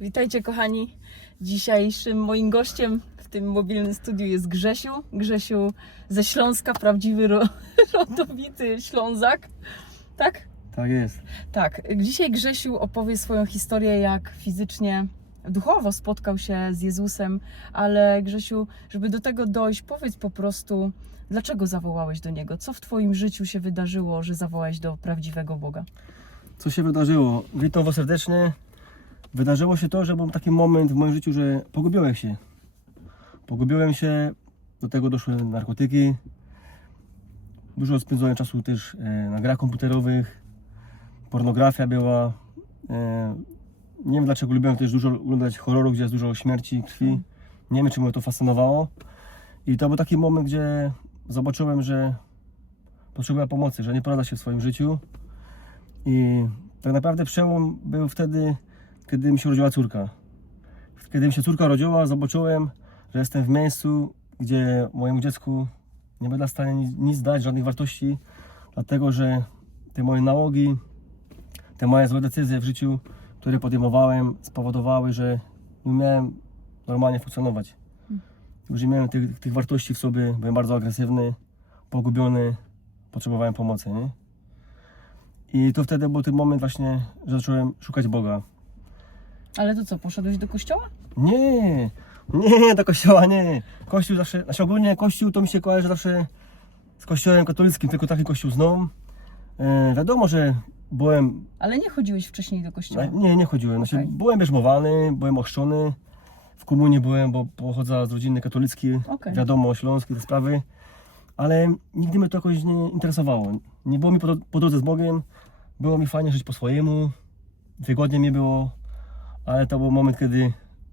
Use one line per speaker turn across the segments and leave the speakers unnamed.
Witajcie kochani. Dzisiejszym moim gościem w tym mobilnym studiu jest Grzesiu. Grzesiu ze Śląska, prawdziwy ro, rodowity Ślązak. Tak?
Tak jest.
Tak. Dzisiaj Grzesiu opowie swoją historię, jak fizycznie, duchowo spotkał się z Jezusem, ale Grzesiu, żeby do tego dojść, powiedz po prostu, dlaczego zawołałeś do Niego? Co w Twoim życiu się wydarzyło, że zawołałeś do prawdziwego Boga?
Co się wydarzyło? Witam Was serdecznie. Wydarzyło się to, że był taki moment w moim życiu, że pogubiłem się. Pogubiłem się, do tego doszły narkotyki. Dużo spędzałem czasu też e, na grach komputerowych. Pornografia była. E, nie wiem dlaczego lubiłem też dużo oglądać horrorów, gdzie jest dużo śmierci, krwi. Nie wiem, czy mnie to fascynowało. I to był taki moment, gdzie zobaczyłem, że potrzebuję pomocy, że nie porada się w swoim życiu. I tak naprawdę przełom był wtedy, kiedy mi się urodziła córka. Kiedy mi się córka urodziła, zobaczyłem, że jestem w miejscu, gdzie mojemu dziecku nie będę w stanie nic, nic dać, żadnych wartości, dlatego że te moje nałogi, te moje złe decyzje w życiu, które podejmowałem, spowodowały, że nie umiałem normalnie funkcjonować. Już nie miałem tych, tych wartości w sobie, byłem bardzo agresywny, pogubiony, potrzebowałem pomocy, nie? I to wtedy był ten moment właśnie, że zacząłem szukać Boga.
Ale to co, poszedłeś do kościoła?
Nie, nie, do kościoła nie. Kościół zawsze, znaczy ogólnie kościół to mi się kojarzy zawsze z kościołem katolickim, tylko taki kościół znam. E, wiadomo, że byłem,
Ale nie chodziłeś wcześniej do kościoła.
nie, nie chodziłem, znaczy
Okej.
byłem bierzmowany, byłem ochrzczony, w komunii byłem, bo pochodzę z rodziny katolickiej,
Okej.
wiadomo, śląskie te sprawy, ale nigdy mnie to jakoś nie interesowało. Nie było mi po, po drodze z Bogiem, było mi fajnie żyć po swojemu, wygodnie mi było, ale to był moment, kiedy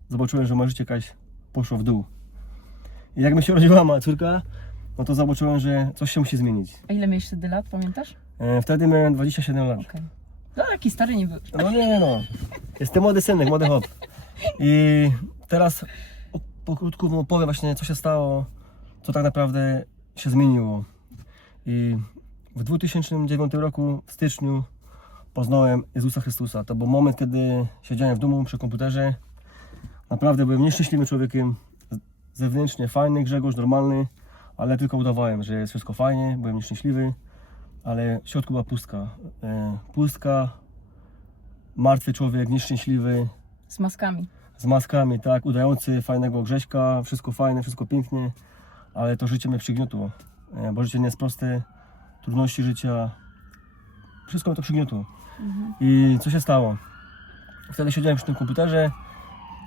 zobaczyłem, że moje życie jakaś poszło w dół. I jak mi się urodziła mała córka, no to zobaczyłem, że coś się musi zmienić.
A ile miałeś wtedy lat, pamiętasz?
E, wtedy miałem 27 lat.
Okej. No taki stary nie byłeś.
No nie no, jestem młody synek, młody hop. I teraz o- pokrótku wam opowiem właśnie co się stało, co tak naprawdę się zmieniło. I w 2009 roku, w styczniu, poznałem Jezusa Chrystusa. To był moment, kiedy siedziałem w domu przy komputerze. Naprawdę byłem nieszczęśliwym człowiekiem. Zewnętrznie fajny, Grzegorz, normalny, ale tylko udawałem, że jest wszystko fajnie, byłem nieszczęśliwy, ale w środku była pustka. E, pustka, martwy człowiek, nieszczęśliwy,
Z maskami.
z maskami, tak, udający fajnego Grześka, wszystko fajne, wszystko pięknie, ale to życie mnie przygniotło, e, bo życie nie jest proste, trudności życia, wszystko to przygniotło. I co się stało? Wtedy siedziałem przy tym komputerze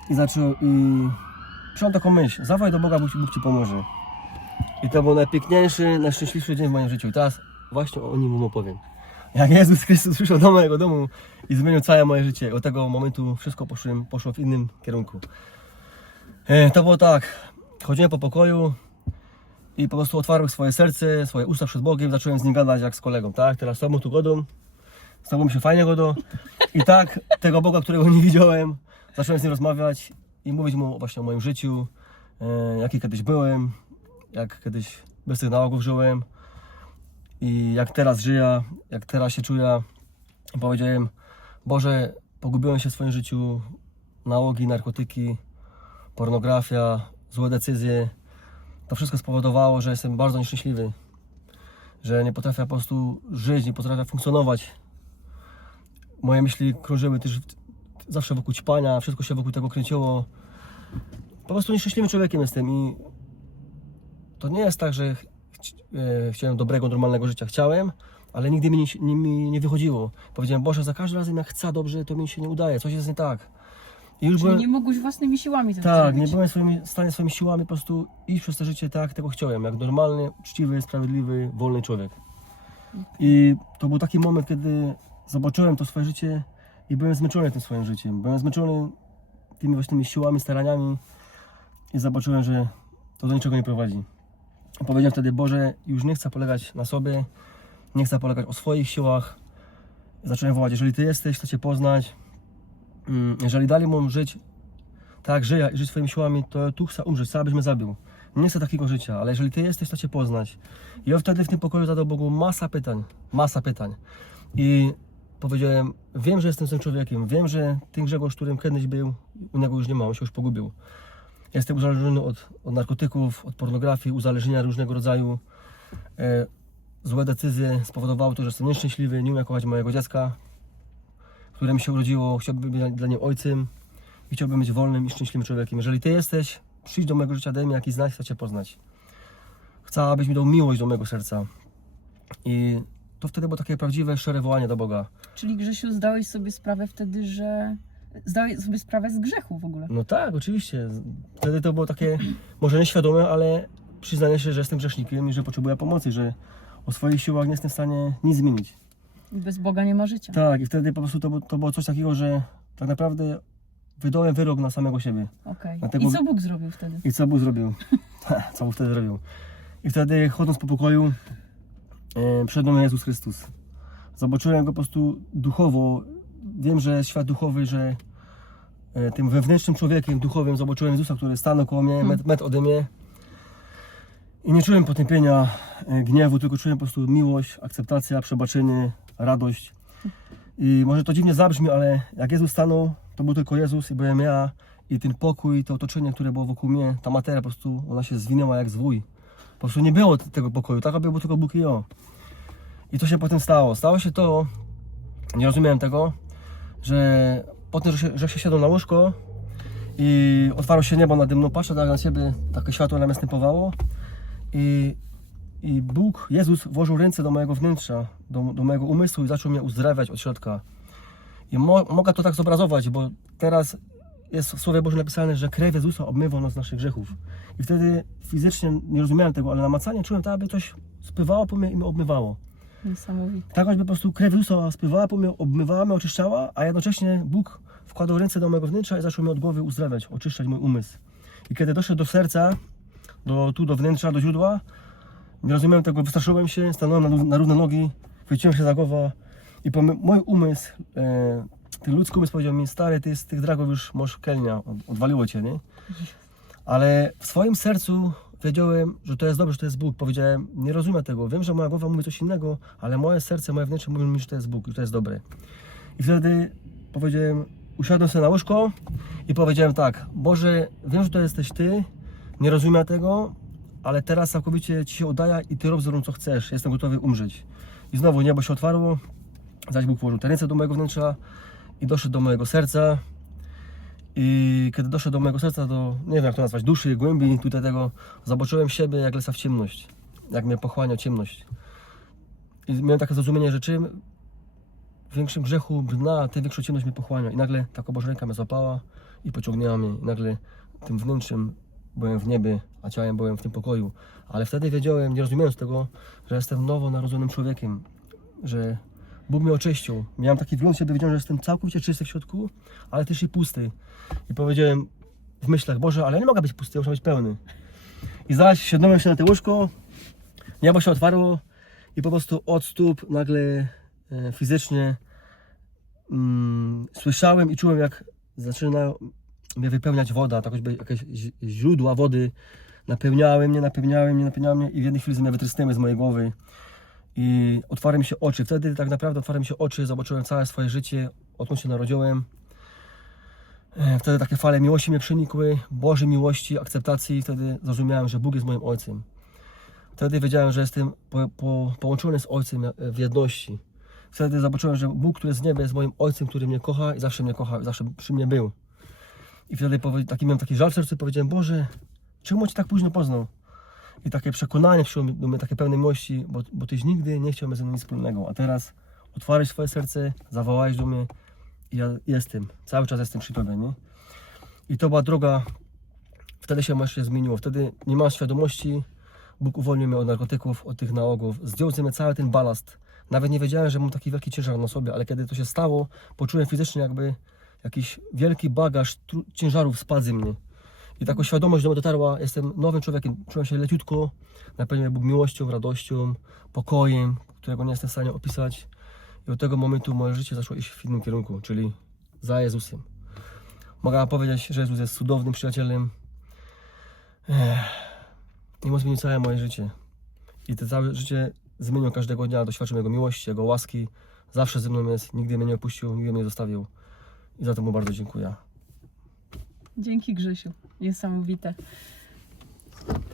i zaczął, i przyjąłem taką myśl, zawołaj do Boga, Bóg, ci- Bóg Ci pomoże. I to był najpiękniejszy, najszczęśliwszy dzień w moim życiu. I teraz właśnie o nim Wam opowiem. Jak Jezus Chrystus przyszedł do mojego domu i zmienił całe moje życie. Od tego momentu wszystko poszło, poszło w innym kierunku. E, to było tak, chodziłem po pokoju i po prostu otwarłem swoje serce, swoje usta przed Bogiem, zacząłem z nim gadać jak z kolegą, tak? Teraz z tobą tu godą, z tobą się fajnie godo. I tak tego Boga, którego nie widziałem, zacząłem z nim rozmawiać i mówić mu właśnie o moim życiu, e, jaki kiedyś byłem, jak kiedyś bez tych nałogów żyłem i jak teraz żyję, jak teraz się czuję. I powiedziałem, Boże, pogubiłem się w swoim życiu, nałogi, narkotyki, pornografia, złe decyzje. To wszystko spowodowało, że jestem bardzo nieszczęśliwy, że nie potrafię po prostu żyć, nie potrafię funkcjonować. Moje myśli krążyły też zawsze wokół ćpania, wszystko się wokół tego kręciło. Po prostu nieszczęśliwym człowiekiem jestem i to nie jest tak, że e, chciałem dobrego, normalnego życia. Chciałem, ale nigdy mi nie, nie, mi nie wychodziło. Powiedziałem, Boże, za każdym razem jak chcę dobrze, to mi się nie udaje, coś jest nie tak. I już
Czyli
byłem,
nie mogłeś własnymi siłami tego
tak,
zrobić.
nie byłem swoimi, w stanie swoimi siłami po prostu iść przez to życie tak, jak tego chciałem, jak normalny, uczciwy, sprawiedliwy, wolny człowiek. I to był taki moment, kiedy zobaczyłem to swoje życie i byłem zmęczony tym swoim życiem. Byłem zmęczony tymi właśnie siłami, staraniami i zobaczyłem, że to do niczego nie prowadzi. I powiedziałem wtedy, Boże, już nie chcę polegać na sobie, nie chcę polegać o swoich siłach. Zacząłem wołać, jeżeli Ty jesteś, chcę Cię poznać. Mm, Jeżeli dali mu żyć tak, żyję i żyć swoimi siłami, to tu chcę umrzeć, chcę, abyś mnie zabił. Nie chcę takiego życia, ale jeżeli Ty jesteś, to Cię poznać. I on wtedy w tym pokoju zadał Bogu masa pytań, masa pytań. I powiedziałem, wiem, że jestem tym człowiekiem, wiem, że ten Grzegorz, którym kiedyś był, u niego już nie ma, on się już pogubił. Jestem uzależniony od, od narkotyków, od pornografii, uzależnienia różnego rodzaju. E, złe decyzje spowodowały to, że jestem nieszczęśliwy, nie umiem kochać mojego dziecka, które mi się urodziło, chciałbym być dla niej ojcem i chciałbym być wolnym i szczęśliwym człowiekiem. Jeżeli Ty jesteś, przyjdź do mojego życia, daj mi jakiś znak, chcę Cię poznać. Chcę, abyś mi dał miłość do mojego serca. I to wtedy było takie prawdziwe, szczere wołanie do Boga.
Czyli Grzesiu, zdałeś sobie sprawę wtedy, że... Zdałeś sobie sprawę z grzechu w ogóle.
No tak, oczywiście. Wtedy to było takie, może nieświadome, ale przyznanie się, że jestem grzesznikiem i że potrzebuję pomocy, że o swoich siłach nie jestem w stanie nic zmienić.
I bez Boga nie ma życia.
Tak, i wtedy po prostu to, było- to było coś takiego, że tak naprawdę wydałem wyrok na samego siebie.
Okej.
Dlatego-
I co Bóg zrobił wtedy?
I co Bóg zrobił? Ha, co Bóg wtedy zrobił? I wtedy chodząc po pokoju, e, przed mną Jezus Chrystus. Zobaczyłem go po prostu duchowo. Wiem, że świat duchowy, że e, tym wewnętrznym człowiekiem duchowym zobaczyłem Jezusa, który stanął koło mnie, met, met ode mnie. I nie czułem potępienia, e, gniewu, tylko czułem po prostu miłość, akceptacja, przebaczenie, radość. I może to dziwnie zabrzmi, ale jak Jezus stanął, to był tylko Jezus i byłem ja i ten pokój, to otoczenie, które było wokół mnie, ta materia po prostu, ona się zwinęła jak zwój. Po prostu nie było tego pokoju, tak aby był tylko Bóg i ja. I to się potem stało. Stało się to, nie rozumiałem tego, że potem, że się, że się siadł na łóżko i otwarło się niebo nade mną, patrzę tak na siebie, takie światło na mnie stępowało i, i Bóg, Jezus włożył ręce do mojego wnętrza, do, do mojego umysłu i zaczął mnie uzdrawiać od środka. I mo, mogę to tak zobrazować, bo teraz jest w Słowie Bożym napisane, że krew Jezusa obmywa nas naszych grzechów. I wtedy fizycznie nie rozumiałem tego, ale namacalnie czułem tak, aby coś spływało po mnie i mnie obmywało.
Niesamowite.
Tak jakby po prostu krew Jezusa spływała po mnie, obmywała mnie, oczyszczała, a jednocześnie Bóg wkładał ręce do mojego wnętrza i zaczął mnie od głowy uzdrawiać, oczyszczać mój umysł. I kiedy doszedł do serca, do, tu do wnętrza, do źródła, nie rozumiałem tego, wystraszyłem się, stanąłem na, na równe nogi, chwyciłem się za głowę i mój umysł, e, ten ludzki umysł powiedział mi, stary, ty z tych dragów już masz kelnia, od, odwaliło cię, nie? Ale w swoim sercu wiedziałem, że to jest dobrze, że to jest Bóg. Powiedziałem, nie rozumiem tego. Wiem, że moja głowa mówi coś innego, ale moje serce, moje wnętrze mówi mi, że to jest Bóg, że to jest dobre. I wtedy powiedziałem, usiadłem sobie na łóżko i powiedziałem tak, Boże, wiem, że to jesteś Ty, nie rozumiem tego, ale teraz całkowicie Ci się oddaję i Ty rób ze mną co chcesz. Jestem gotowy umrzeć. I znowu niebo się otwarło, zaś Bóg włożył te ręce do mojego wnętrza i doszedł do mojego serca. I kiedy doszedł do mojego serca, do nie wiem jak to nazwać, duszy, głębi tutaj tego, zobaczyłem siebie jak lesa w ciemność. Jak mnie pochłania ciemność. I miałem takie zrozumienie, że czym większym grzechu brna, tym większą ciemność mnie pochłania. I nagle taka Boża ręka mnie złapała i pociągnęła mnie. I nagle tym wnętrzem byłem w niebie, a ciałem byłem w tym pokoju. Ale wtedy wiedziałem, nie rozumiejąc tego, że jestem nowonarodzonym człowiekiem, że Bóg mnie oczyścił. Miałem taki wgląd siebie, wiedziałem, że jestem całkowicie czysty w środku, ale też i pusty. I powiedziałem w myślach, Boże, ale ja nie mogę być pusty, ja muszę być pełny. I zaś siadłem się na to łóżko, niebo się otwarło i po prostu od stóp nagle e, fizycznie mm, słyszałem i czułem, jak zaczyna mnie wypełniać woda, tak jakby jakieś źródła wody napełniały mnie, napełniały mnie, napełniały mnie i w jednej chwili mnie wytrysnęły z mojej głowy i otwarły mi się oczy. Wtedy tak naprawdę otwarły mi się oczy, zobaczyłem całe swoje życie, odkąd się narodziłem. E, Wtedy takie fale miłości mnie przenikły, Bożej miłości, akceptacji. Wtedy zrozumiałem, że Bóg jest moim Ojcem. Wtedy wiedziałem, że jestem po, po, połączony z Ojcem e, w jedności. Wtedy zobaczyłem, że Bóg, który jest z nieba, jest moim Ojcem, który mnie kocha i zawsze mnie kocha, zawsze przy mnie był. I wtedy taki miałem taki żal w sercu powiedziałem, Boże, czemu Cię tak późno poznał? I takie przekonanie przyszło do mnie, takie pełne miłości, bo, bo Tyś nigdy nie chciał ze mną nic wspólnego. A teraz otwarłeś swoje serce, zawołałeś do mnie i ja jestem, cały czas jestem przy Tobie, nie? I to była droga, wtedy się moje życie zmieniło. Wtedy nie mam świadomości, Bóg uwolnił mnie od narkotyków, od tych nałogów, zdjął ze mnie cały ten balast. Nawet nie wiedziałem, że mam taki wielki ciężar na sobie, ale kiedy to się stało, poczułem fizycznie jakby jakiś wielki bagaż ciężarów spadł ze mnie. I taka świadomość do mnie dotarła, jestem nowym człowiekiem, czułem się leciutko, napełnił mnie Bóg miłością, radością, pokojem, którego nie jestem w stanie opisać. I od tego momentu moje życie zaczęło iść w innym kierunku, czyli za Jezusem. Mogę powiedzieć, że Jezus jest cudownym przyjacielem. I on zmienił całe moje życie. I to całe życie zmienił każdego dnia, doświadczyłem Jego miłości, Jego łaski, zawsze ze mną jest, nigdy mnie nie opuścił, nigdy mnie nie zostawił i za to mu bardzo dziękuję.
Dzięki Grzesiu. Niesamowite.